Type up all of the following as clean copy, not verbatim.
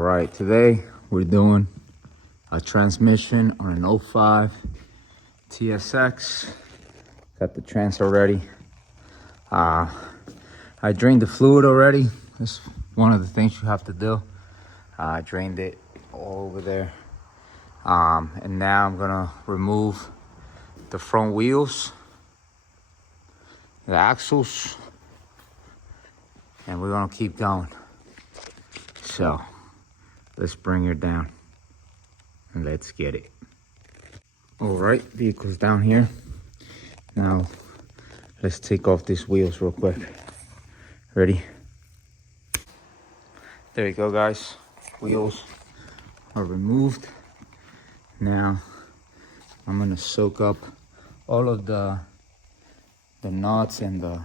right, today we're doing a transmission on an 05 TSX. Got the trans already. I drained the fluid already. That's one of the things you have to do. I drained it all over there. And now I'm gonna remove the front wheels, the axles, and we're gonna keep going. So let's bring her down and let's get it. All right, vehicle's down here. Now let's take off these wheels real quick. Ready? There you go, guys. Wheels are removed. Now I'm gonna soak up all of the knots and the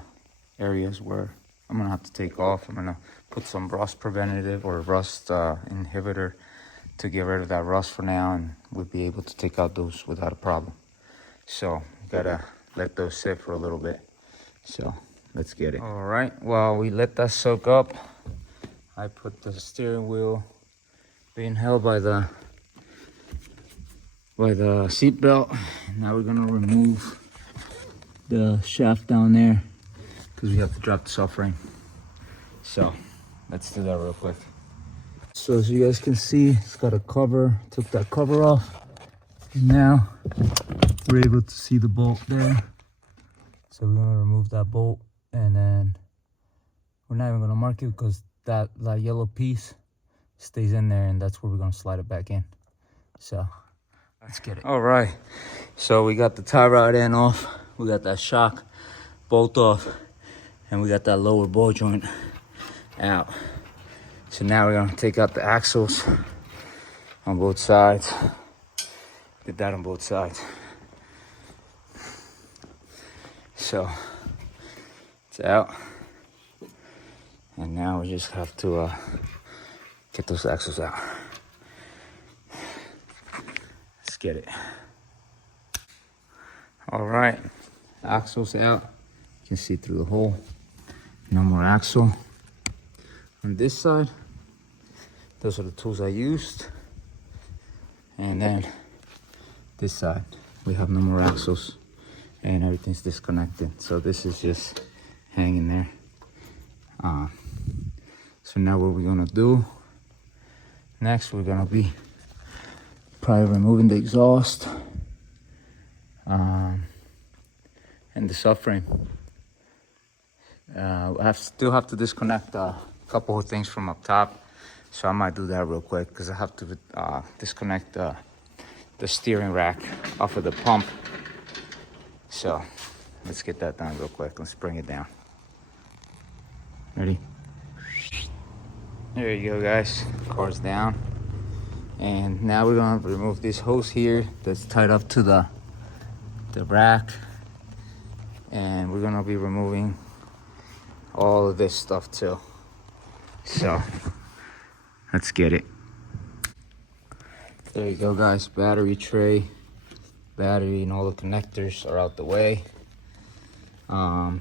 areas where I'm gonna have to take off. I'm gonna put some rust preventative or rust inhibitor to get rid of that rust for now, and we'll be able to take out those without a problem. So gotta let those sit for a little bit. So let's get it. All right, while we let that soak up, I put the steering wheel being held by the seat belt. Now we're gonna remove the shaft down there because we have to drop the subframe. So let's do that real quick. So as you guys can see, it's got a cover. Took that cover off, and now we're able to see the bolt there. So we're gonna remove that bolt, and then we're not even gonna mark it because that yellow piece stays in there, and that's where we're gonna slide it back in. So let's get it. All right, so we got the tie rod end off, we got that shock bolt off, and we got that lower ball joint out. So now we're gonna take out the axles on both sides. Did that on both sides. So it's out, and now we just have to get those axles out. Let's get it. All right, axles out. You can see through the hole. No more axle. On this side, those are the tools I used. And then this side, we have no more axles and everything's disconnected. So this is just hanging there. So now what we're gonna do, next we're gonna be probably removing the exhaust and the subframe. I still have to disconnect a couple of things from up top, so I might do that real quick because I have to disconnect the steering rack off of the pump. So let's get that done real quick. Let's bring it down. Ready? There you go, guys. Car's down. And now we're gonna remove this hose here that's tied up to the rack. And we're gonna be removing all of this stuff too. So let's get it. There you go, guys. Battery tray, battery, and all the connectors are out the way. I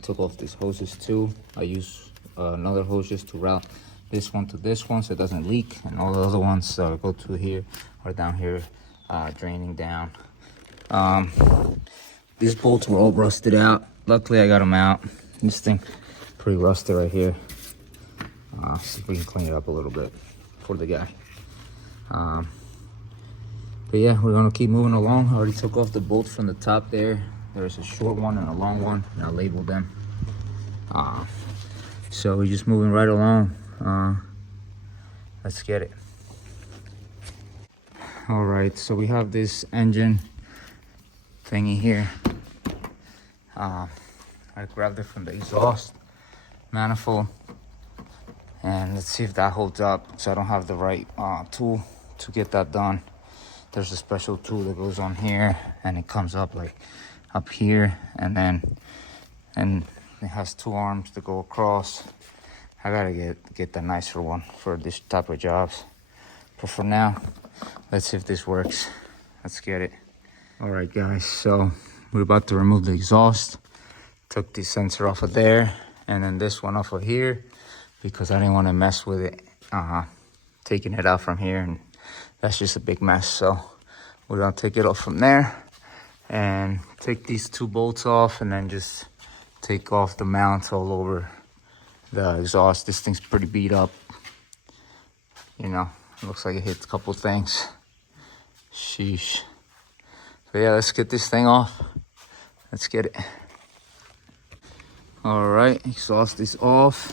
took off these hoses too. I use another hose just to route this one to this one so it doesn't leak, and all the other ones go to here or down here, draining down. These bolts were all rusted out. Luckily I got them out. This thing pretty rusted right here. See if we can clean it up a little bit for the guy. But yeah, we're gonna keep moving along. I already took off the bolts from the top there. There's a short one and a long one, and I labeled them. So we're just moving right along. Let's get it. All right, so we have this engine thingy here. I grabbed it from the exhaust manifold, and let's see if that holds up. So I don't have the right tool to get that done. There's a special tool that goes on here, and it comes up like up here, and it has two arms to go across. I gotta get the nicer one for this type of jobs. But for now, let's see if this works. Let's get it. All right, guys, so we're about to remove the exhaust. Took the sensor off of there, and then this one off of here because I didn't want to mess with it taking it out from here, and that's just a big mess. So we're gonna take it off from there and take these 2 bolts off, and then just take off the mounts all over the exhaust. This thing's pretty beat up, you know. It looks like it hit a couple things. Sheesh. So yeah, let's get this thing off. Let's get it. All right, exhaust is off.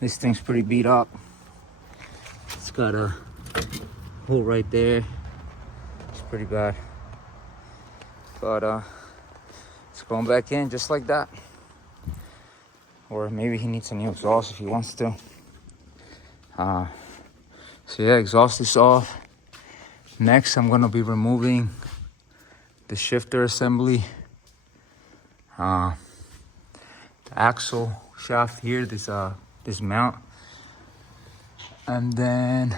This thing's pretty beat up. It's got a hole right there. It's pretty bad. But it's going back in just like that. Or maybe he needs a new exhaust if he wants to. So yeah, exhaust is off. Next, I'm gonna be removing the shifter assembly. The axle shaft here, this mount. And then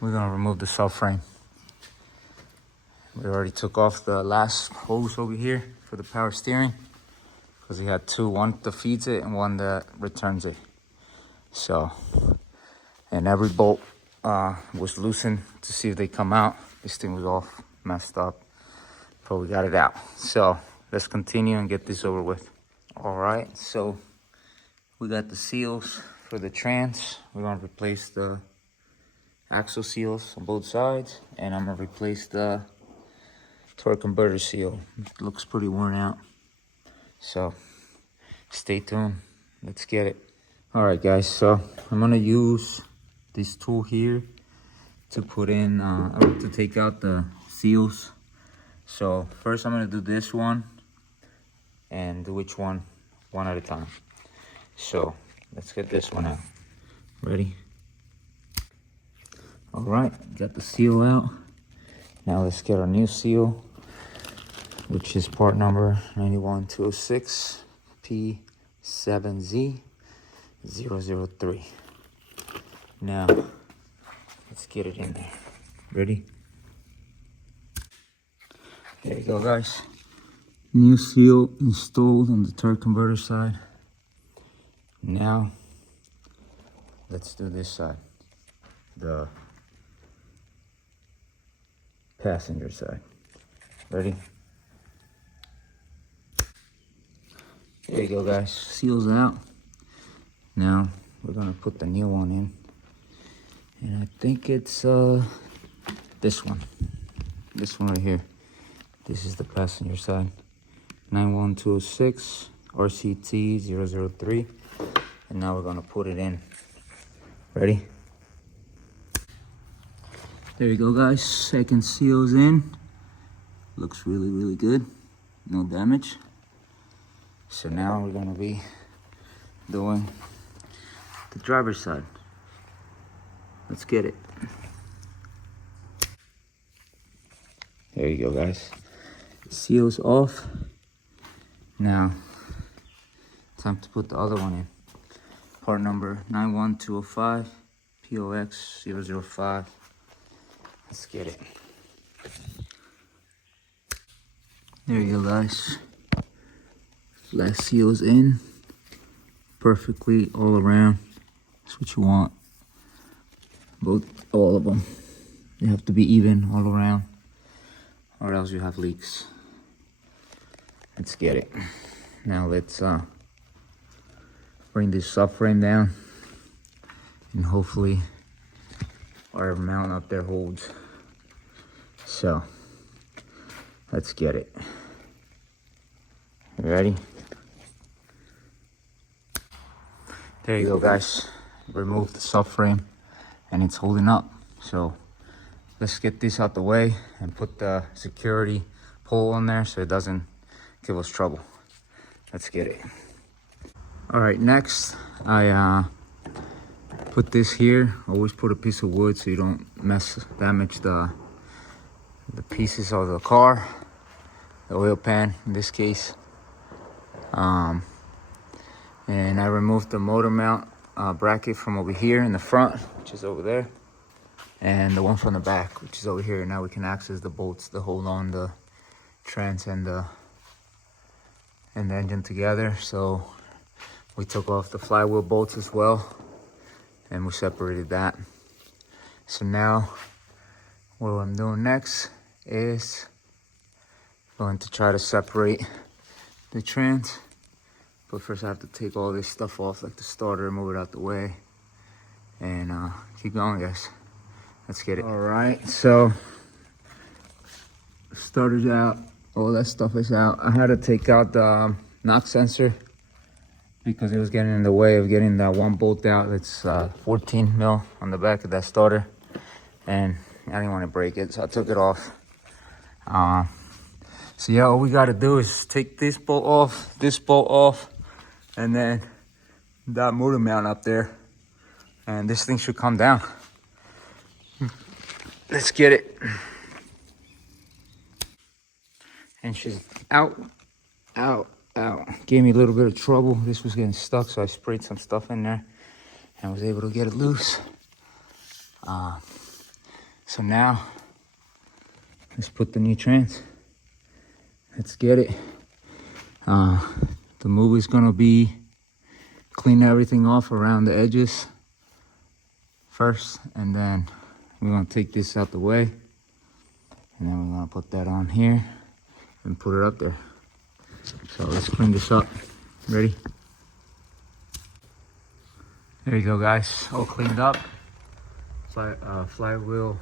we're gonna remove the subframe. We already took off the last hose over here for the power steering, because we had 2, one that feeds it and one that returns it. So, and every bolt was loosened to see if they come out. This thing was all messed up, but we got it out. So let's continue and get this over with. All right, so we got the seals for the trans. We're gonna replace the axle seals on both sides, and I'm gonna replace the torque converter seal. It looks pretty worn out. So stay tuned. Let's get it. All right, guys. So I'm gonna use this tool here to put in, to take out the seals. So first I'm gonna do this one and do each one at a time. So let's get this one out. Ready? All right, got the seal out. Now let's get our new seal, which is part number 91206 P7Z003. Now let's get it in there. Ready? There you go, guys. New seal installed on the torque converter side. Now let's do this side, the passenger side. Ready? There you go, guys. Seals out. Now we're gonna put the new one in, and I think it's this one right here. This is the passenger side, 91206 RCT003, and now we're gonna put it in. Ready? There you go, guys. Second seal's in. Looks really, really good. No damage. So now we're gonna be doing the driver's side. Let's get it. There you go, guys. Seal's off. Now, time to put the other one in. Part number 91205 POX005. Let's get it. There you go, guys. Last seal's in. Perfectly all around. That's what you want. All of them. They have to be even all around, or else you have leaks. Let's get it. Now let's bring this subframe down, and hopefully our mount up there holds. So let's get it. You ready? There you go, guys. Remove the subframe and it's holding up. So let's get this out the way and put the security pole on there so it doesn't give us trouble. Let's get it. All right, next I put this here. Always put a piece of wood so you don't damage the pieces of the car, the oil pan in this case. And I removed the motor mount bracket from over here in the front, which is over there, and the one from the back, which is over here. Now we can access the bolts that hold on the trans and the engine together. So we took off the flywheel bolts as well, and we separated that. So now what I'm doing next is going to try to separate the trans. But first I have to take all this stuff off, like the starter, move it out the way, and keep going, guys. Let's get it. All right, so starter's out, all that stuff is out. I had to take out the knock sensor because it was getting in the way of getting that one bolt out. It's 14 mil on the back of that starter, and I didn't want to break it, so I took it off. So yeah, all we got to do is take this bolt off, and then that motor mount up there, and this thing should come down. Let's get it. And she's out. Gave me a little bit of trouble. This was getting stuck, so I sprayed some stuff in there and was able to get it loose. So now, let's put the new trans. Let's get it. The move is gonna be clean everything off around the edges first, and then we're gonna take this out the way, and then we're gonna put that on here and put it up there. So let's clean this up. Ready? There you go, guys. All cleaned up. Flywheel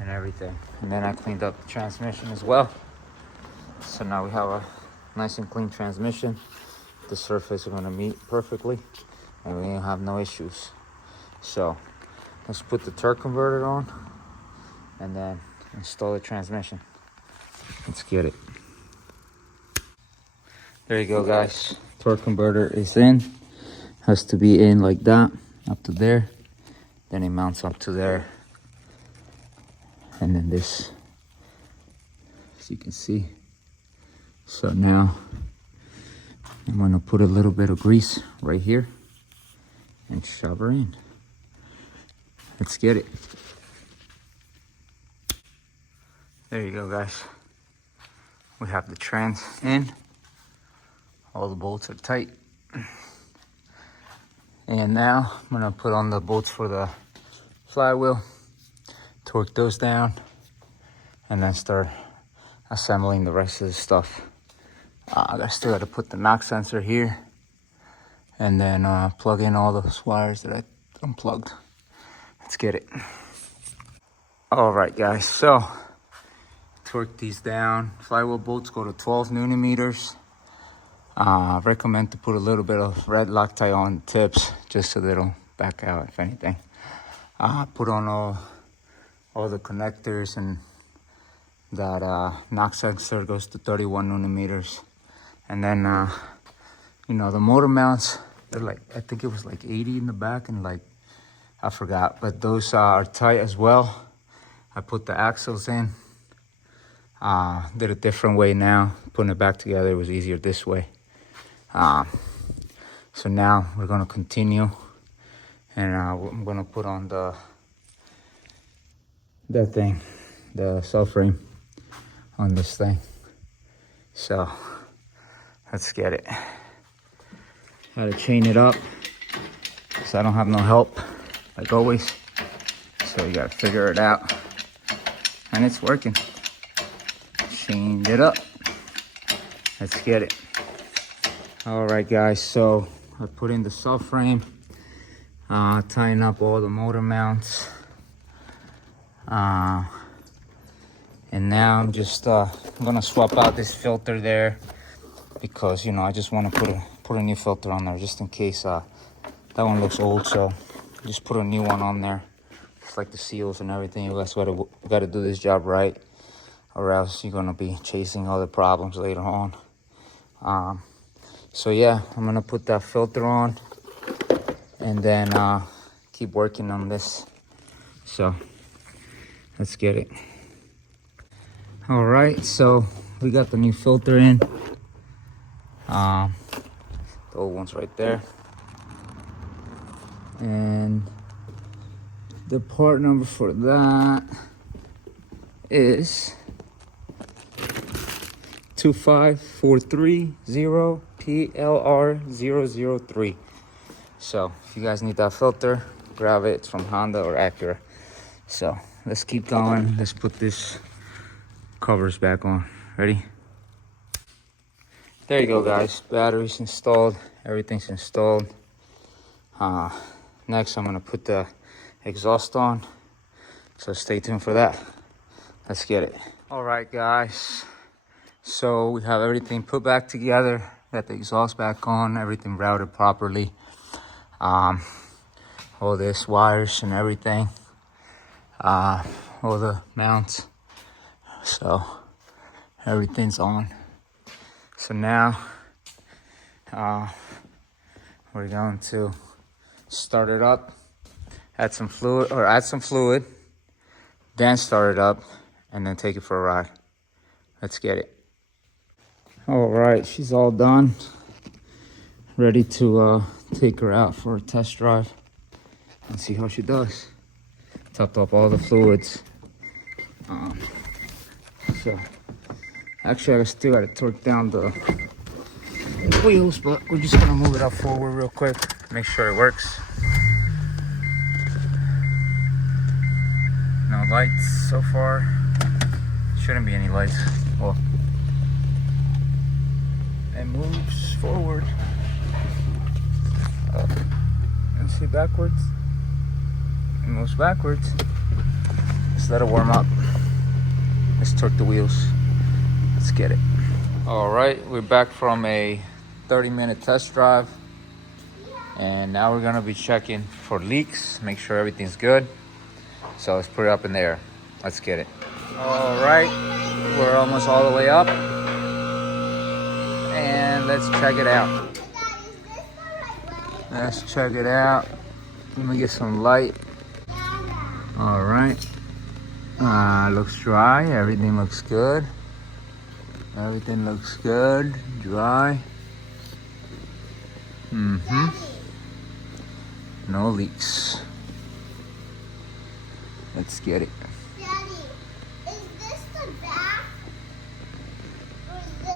and everything. And then I cleaned up the transmission as well. So now we have a nice and clean transmission. The surface is gonna meet perfectly, and we have no issues. So let's put the torque converter on and then install the transmission. Let's get it. There you go, guys. Torque converter is in. Has to be in like that, up to there. Then it mounts up to there. And then this, as you can see. So now I'm gonna put a little bit of grease right here and shove her in. Let's get it. There you go, guys. We have the trans in. All the bolts are tight. And now I'm gonna put on the bolts for the flywheel, torque those down, and then start assembling the rest of the stuff. I still gotta put the knock sensor here, and then plug in all those wires that I unplugged. Let's get it. All right, guys, so torque these down. Flywheel bolts go to 12 newton-meters. Recommend to put a little bit of red Loctite on the tips, just so they don't back out if anything. Put on all the connectors, and that knock sensor goes to 31 newton-meters. And then, you know, the motor mounts, they're like, I think it was like 80 in the back, and like, I forgot, but those are tight as well. I put the axles in. Did a different way now. Putting it back together, it was easier this way. So now we're gonna continue, and I'm gonna put on the subframe on this thing. So let's get it. How to chain it up, because I don't have no help, like always. So you gotta figure it out, and it's working. Chained it up. Let's get it. All right, guys, so I put in the subframe, tying up all the motor mounts, and now I'm just I'm gonna swap out this filter there, because, you know, I just want to put a new filter on there just in case that one looks old. So just put a new one on there, just like the seals and everything. You guys gotta do this job right, or else you're gonna be chasing other problems later on. So yeah, I'm gonna put that filter on, and then keep working on this. So let's get it. All right, so we got the new filter in. The old one's right there, and the part number for that is 25430 PLR003. So if you guys need that filter, grab it. It's from Honda or Acura. So let's keep going. Let's put this covers back on. Ready? There you go, guys. Batteries installed. Everything's installed. Next, I'm gonna put the exhaust on. So stay tuned for that. Let's get it. All right, guys. So we have everything put back together. Got the exhaust back on. Everything routed properly. All this wires and everything. All the mounts. So everything's on. So now we're going to start it up, add some fluid, then start it up, and then take it for a ride. Let's get it. All right, she's all done. Ready to take her out for a test drive and see how she does. Topped up all the fluids. So actually I still gotta torque down the wheels, but we're just gonna move it up forward real quick, make sure it works. No lights so far. Shouldn't be any lights. Well, it moves forward. And see backwards. It moves backwards. Let's let it warm up. Let's torque the wheels. Let's get it. All right, we're back from a 30-minute test drive. And now we're gonna be checking for leaks, make sure everything's good. So let's put it up in the air. Let's get it. All right, we're almost all the way up. And let's check it out. Let's check it out. Let me get some light. All right. Looks dry. Everything looks good. Everything looks good. Dry. No leaks. Let's get it.